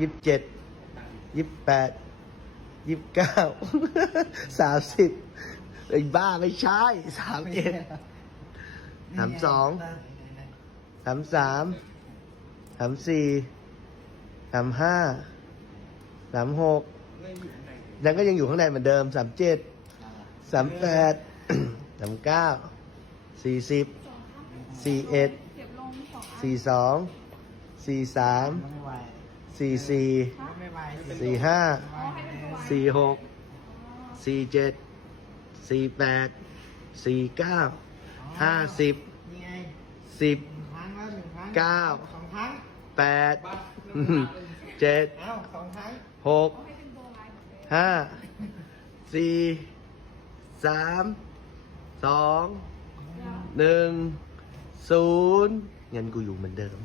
ยี่สิบเจ็ดยี่สิบแปดยี่สิบเก้าสามสิบไอ้บ้าไม่ใช่สามเอ็ดสามสองสามสามสามสี่สามห้าสามหกยังก็ยังอยู่ข้างในเหมือนเดิมสามเจ็ดสามแปดสามเก้าสี่สิบสี่เอ็ดสี่สองสี่สาม สี่สี่สี่ห้าสี่หกสี่เจ็ดสี่แปดสี่เก้าห้าสิบสิบเก้าแปดเจ็ดหกห้าสี่สามสองหนึ่งศูนย์เงินกูอยู่เหมือนเดิม